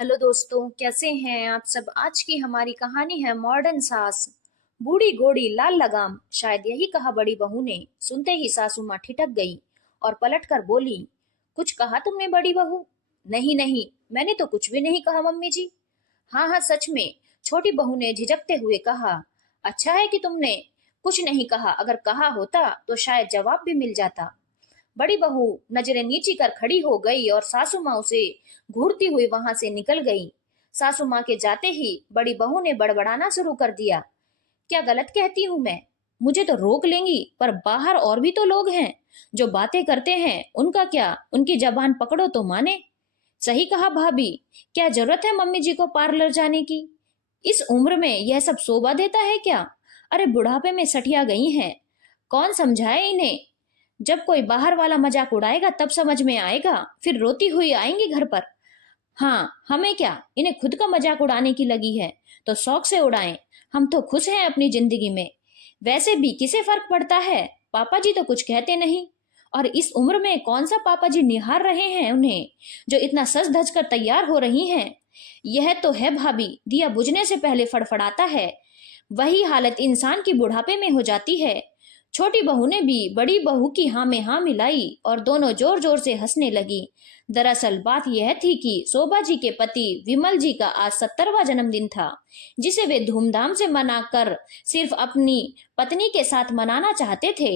Hello दोस्तों, कैसे हैं आप सब। आज की हमारी कहानी है मॉडर्न सास। बूढ़ी घोड़ी लाल लगाम, शायद यही कहा बड़ी बहू ने। सुनते ही सासू माँ ठिठक गई और पलटकर बोली, कुछ कहा तुमने बड़ी बहू? नहीं नहीं, मैंने तो कुछ भी नहीं कहा मम्मी जी। हाँ हाँ, सच में, छोटी बहू ने झिझकते हुए कहा। अच्छा है कि तुमने कुछ नहीं कहा, अगर कहा होता तो शायद जवाब भी मिल जाता। बड़ी बहू नजरें नीची कर खड़ी हो गई और सासू माँ उसे घूरती हुई वहां से निकल गई। सासू माँ के जाते ही बड़ी बहू ने बड़बड़ाना शुरू कर दिया। क्या गलत कहती हूँ मैं? मुझे तो रोक लेंगी, पर बाहर और भी तो लोग हैं जो बातें करते हैं, उनका क्या? उनकी जबान पकड़ो तो माने। सही कहा भाभी, क्या जरूरत है मम्मी जी को पार्लर जाने की? इस उम्र में यह सब शोभा देता है क्या? अरे बुढ़ापे में सठिया गई हैं, कौन समझाए इन्हें। जब कोई बाहर वाला मजाक उड़ाएगा तब समझ में आएगा, फिर रोती हुई आएंगी घर पर। हाँ, हमें क्या, इन्हें खुद का मजाक उड़ाने की लगी है तो शौक से उड़ाएं। हम तो खुश हैं अपनी जिंदगी में। वैसे भी किसे फर्क पड़ता है, पापा जी तो कुछ कहते नहीं। और इस उम्र में कौन सा पापा जी निहार रहे हैं उन्हें, जो इतना सज धज कर तैयार हो रही हैं। यह तो है भाभी, दिया बुझने से पहले फड़फड़ाता है। वही हालत इंसान की बुढ़ापे में हो जाती है। छोटी बहू ने भी बड़ी बहू की हाँ में हाँ मिलाई और दोनों जोर जोर से हंसने लगी। दरअसल बात यह थी कि शोभा जी के पति विमल जी का आज 70वां जन्मदिन था, जिसे वे धूमधाम से मनाकर सिर्फ अपनी पत्नी के साथ मनाना चाहते थे।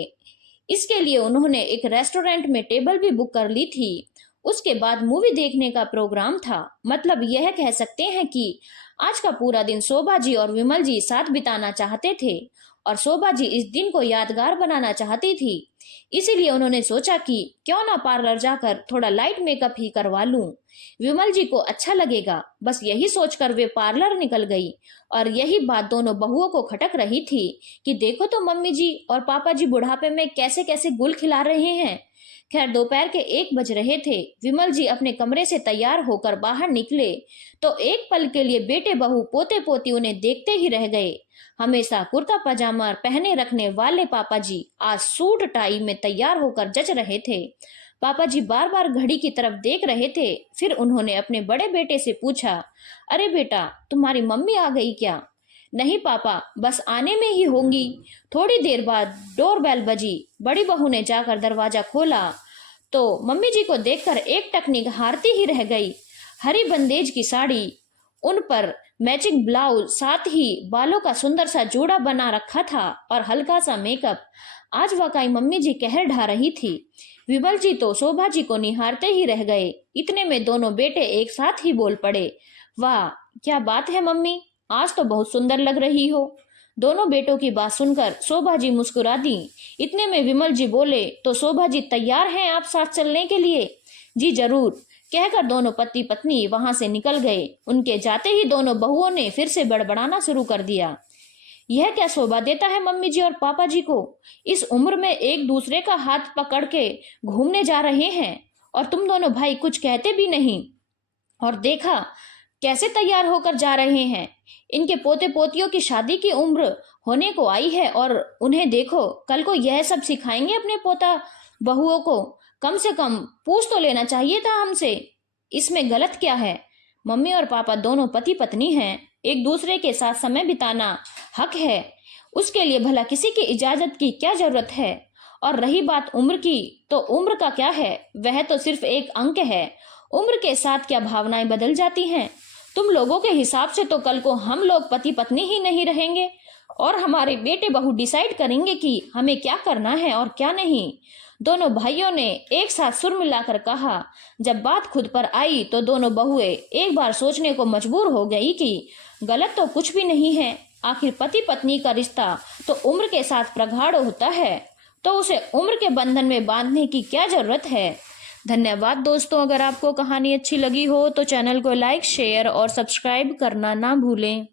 इसके लिए उन्होंने एक रेस्टोरेंट में टेबल भी बुक कर ली थी। उसके बाद मूवी देखने का प्रोग्राम था। मतलब यह कह सकते हैं कि आज का पूरा दिन शोभा जी और विमल जी साथ बिताना चाहते थे और शोभा जी इस दिन को यादगार बनाना चाहती थी। इसीलिए उन्होंने सोचा कि क्यों ना पार्लर जाकर थोड़ा लाइट मेकअप ही करवा लूं, विमल जी को अच्छा लगेगा। बस यही सोचकर वे पार्लर निकल गई। और यही बात दोनों बहुओं को खटक रही थी कि देखो तो मम्मी जी और पापा जी बुढ़ापे में कैसे कैसे गुल खिला रहे हैं। खैर दोपहर के 1 बज रहे थे। विमल जी अपने कमरे से तैयार होकर बाहर निकले तो एक पल के लिए बेटे बहू पोते पोती उन्हें देखते ही रह गए। हमेशा कुर्ता पजामा पहने रखने वाले पापा जी आज सूट टाई में तैयार होकर जच रहे थे। पापा जी बार बार घड़ी की तरफ देख रहे थे। फिर उन्होंने अपने बड़े बेटे से पूछा, अरे बेटा, तुम्हारी मम्मी आ गई क्या? नहीं पापा, बस आने में ही होंगी। थोड़ी देर बाद डोरबेल बजी। बड़ी बहू ने जाकर दरवाजा खोला तो मम्मी जी को देखकर एक टकनी हारती ही रह गई। हरी बंदेज की साड़ी, उन पर मैचिंग ब्लाउज, साथ ही बालों का सुंदर सा जोड़ा बना रखा था और हल्का सा मेकअप। आज वाकई मम्मी जी कहर ढा रही थी। विमल जी तो शोभा जी को निहारते ही रह गए। इतने में दोनों बेटे एक साथ ही बोल पड़े, वाह क्या बात है मम्मी, आज तो बहुत सुंदर लग रही हो। दोनों बेटों की बात सुनकर शोभा जी मुस्कुरा दी। इतने में विमल जी बोले, तो शोभा जी तैयार हैं आप साथ चलने के लिए? जी जरूर, कहकर दोनों पति पत्नी वहां से निकल गए। उनके जाते ही दोनों बहुओं ने फिर से बड़बड़ाना शुरू कर दिया। यह क्या शोभा देता है मम्मी जी और पापा जी को? इस उम्र में एक दूसरे का हाथ पकड़ के घूमने जा रहे हैं और तुम दोनों भाई कुछ कहते भी नहीं। और देखा कैसे तैयार होकर जा रहे हैं। इनके पोते पोतियों की शादी की उम्र होने को आई है और उन्हें देखो, कल को यह सब सिखाएंगे अपने पोता बहुओं को। कम से कम पूछ तो लेना चाहिए था हमसे, इसमें गलत क्या है? मम्मी और पापा दोनों पति पत्नी हैं, एक दूसरे के साथ समय बिताना हक है। उसके लिए भला किसी की इजाजत की क्या जरूरत है? और रही बात उम्र की, तो उम्र का क्या है, वह तो सिर्फ एक अंक है। उम्र के साथ क्या भावनाएं बदल जाती हैं? तुम लोगों के हिसाब से तो कल को हम लोग पति पत्नी ही नहीं रहेंगे और हमारे बेटे बहू डिसाइड करेंगे कि हमें क्या करना है और क्या नहीं। दोनों भाइयों ने एक साथ सुर मिलाकर कहा। जब बात खुद पर आई तो दोनों बहुएं एक बार सोचने को मजबूर हो गई कि गलत तो कुछ भी नहीं है। आखिर पति पत्नी का रिश्ता तो उम्र के साथ प्रगाढ़ होता है, तो उसे उम्र के बंधन में बांधने की क्या जरूरत है। धन्यवाद दोस्तों, अगर आपको कहानी अच्छी लगी हो तो चैनल को लाइक, शेयर और सब्सक्राइब करना ना भूलें।